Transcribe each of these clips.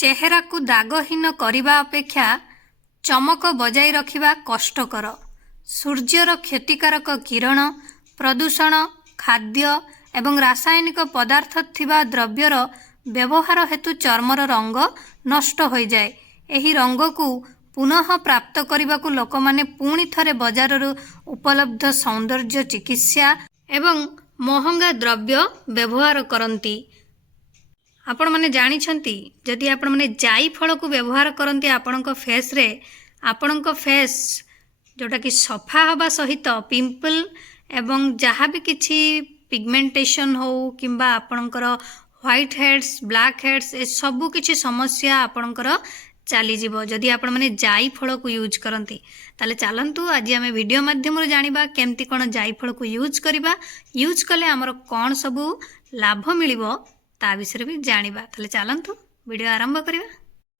चेहरा को दागहीन करने अपेक्षा चमक बजाय रखिबा कष्टकर। सूर्यर क्षतिकारक किरण, प्रदूषण, खाद्य एवं रासायनिक पदार्थ थिबा द्रव्यर व्यवहार हेतु चर्मर रंग नष्ट हो जाए। एही रंग को पुनः प्राप्त करने को लोक माने पुणी थरे बजार उपलब्ध सौंदर्य चिकित्सा एवं महंगा द्रव्य व्यवहार करती। आपण माने जानिछंती जदि आपण माने जाई फल को व्यवहार करती आपण फेस रे आपण फेस जोटा कि सफा हवा सहित पिंपल एवं जहाँ भी किछि पिगमेंटेशन हो किंबा आपणकर व्हाइट हेड्स ब्लैक हेड्स ए सबु किछि समस्या आपणकर चली जीवो जदि आपण माने जाई फल को यूज करती। ताले चलंतु आज आम वीडियो माध्यम जानिबा केमती कोन जाई फल को यूज करिबा, यूज कले हमर कोन सबु लाभ मिलिबो ता विषय भी जानिबा। ताले चलंतु वीडियो आरंभ करिबा।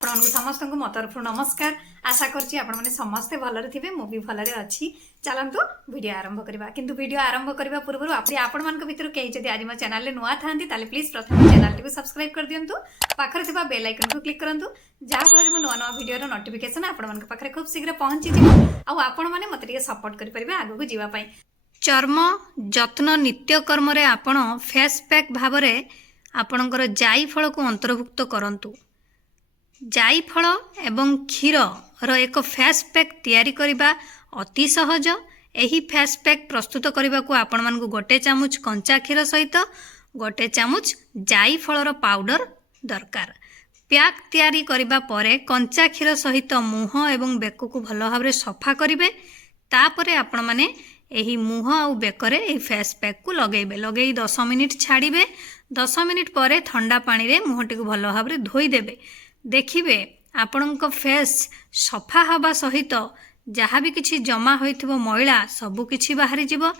आपन समस्त को मो तरफ नमस्कार। आशा करछि आपण माने समस्त भलरे थिबे, मो भी भलरे अछि। चलंतु वीडियो आरंभ करिबा। किंतु वीडियो आरंभ करिबा पूर्व आपण मान भितर कहि जदि आज मो चैनल ले नुआ थांती ताले प्लीज प्रथम चैनल को सब्सक्राइब कर दियंतु, पाखरे थिबा बेल आइकन को क्लिक करंतु जहा फल मो नुआ नुआ वीडियो रो नोटिफिकेशन आपण मान पाखरे खूब शीघ्र पहुंची जिवो आ आपण माने मते टिके सपोर्ट करि परिबे आगु को जीवा पई। चर्म जत्न नित्य कर्म रे आपण फेस पैक भाबरे आपणकर जाई फल को अंतर्भुक्त करंतु। जाई फल एवं क्षीर रो एक फेस पैक तैयारी करिबा अति सहज। एही फेस पैक प्रस्तुत करने को आपण मानकु गोटे चामच कंचा क्षीर सहित गोटे चामच जाई फल रो पाउडर दरकार। पैक तैयारी करिबा परे कंचा क्षीर सहित मुह एवं बेक को भल भाव सफा करिवे। तापरे आपण माने एही मुह आ बेकरे एही फेस पैक को लगेबे। लगेई 10 मिनिट छाड़िबे। 10 मिनिट परे ठंडा पानी रे मुहटी को भल भाव धोई देबे। देखिबे आपणक फेस सफा हवा सहित जहाँ भी किछि जमा होइथिबो मैला सबु किछि बाहरी जीवो।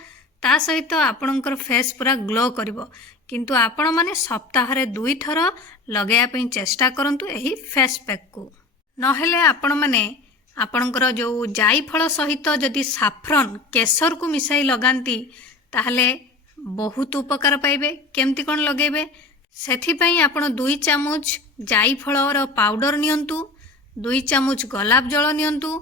ता सहित आपणकर फेस पूरा ग्लो करिवो। किंतु आपण माने सप्ताह रे 2 थर लगाया पई चेष्टा करंतु एही फेस पैक को। नहेले आपण माने आपणकर जो जाई फल सहित जदि साफ्रन केसर को मिसाई लगांती ताहले बहुत उपकार पाइबे। केमती कोन लगेबे सेथिपई आपण 2 चामच जाई फलर पाउडर नियंतु, 2 चामच गोलाप जल नियंतु,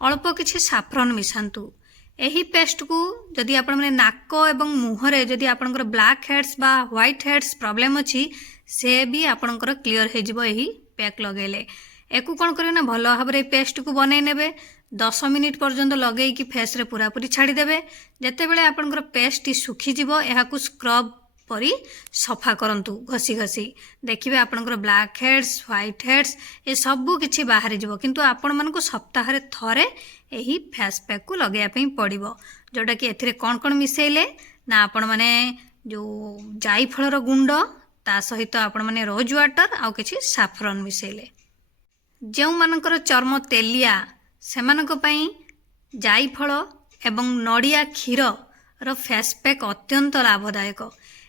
अल्प किछि साफ्रन मिसांतु। एही पेस्ट को जदि आपण माने नाक एवं मुहरे जदि आपणकर ब्लैक हेड्स बा व्हाइट हेड्स प्रॉब्लम अछि से भी आपणकर क्लियर हे जिवो एही पैक लगेले। एकु कोन करियो ना भलो भाबरे पेस्ट को बनै नेबे। 10 मिनिट पर्यंत लगेई कि फेस रे पूरा पूरी छाड़ी देबे। जते बेले आपणकर पेस्ट सुखी जिवो एहाकु स्क्रब परी सफा करंतु घसी घसी। देखिबे आपणकर ब्लैक हेड्स व्हाइट हेड्स ए सबु किछि बाहरी जिवो। किंतु आपण मानको सप्ताह रे थरे एही फेस पैक को लगाया पई पड़िबो। जोटा कि एथिरे कोन कोन मिसेइले ना आपण माने जो जाई फलर गुंड ता सहित आपण माने रोज वाटर आ किछि साफ्रन मिसेइले। जेउ मानकर चर्म तेलिया सेमानक पई जाई फल एवं नड़िया क्षीर रो फेस पैक अत्यंत लाभदायक।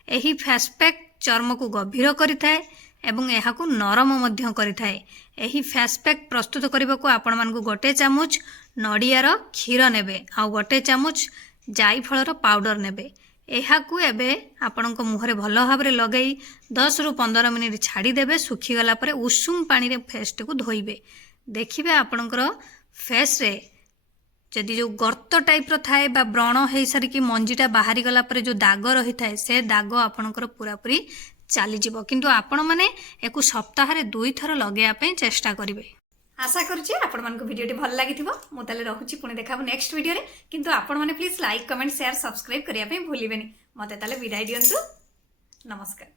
एही फेस पैक चर्म को गभीर करिथाए एवं एहाकु नरम मध्य करिथाए। एही फेस पैक प्रस्तुत करने को आपण मानकु गोटे चामच नड़ियार क्षीर नेबे आ गोटे चामच जाई फलर पाउडर नेबे। एहाकु एबे आपणक मुहरे भल भाव लगई 10 रु 15 मिनिट छाड़ी देबे। सुखी गला परे उषुम पानी रे फेस को धोइबे। देखिबे आपणकर फेस रे जदि जो गर्त टाइप रो थाए बा व्रण हो सारिकी मंजीटा बाहरी गला परे जो दाग रही थाए से दाग आपणकर पूरा पूरी चली जीवो। किंतु आपण माने एकु सप्ताह रे 2 थर लगाया पई चेष्टा करिवे। आशा करछि आपण मानको वीडियोटी भल लागिथिबो। मु ताले रहुछि पुणी देखाबो नेक्स्ट वीडियो रे। किंतु आपण माने please like comment share subscribe करिया पई भूलिबेनी। मते ताले विदाई दियंतु। नमस्कार।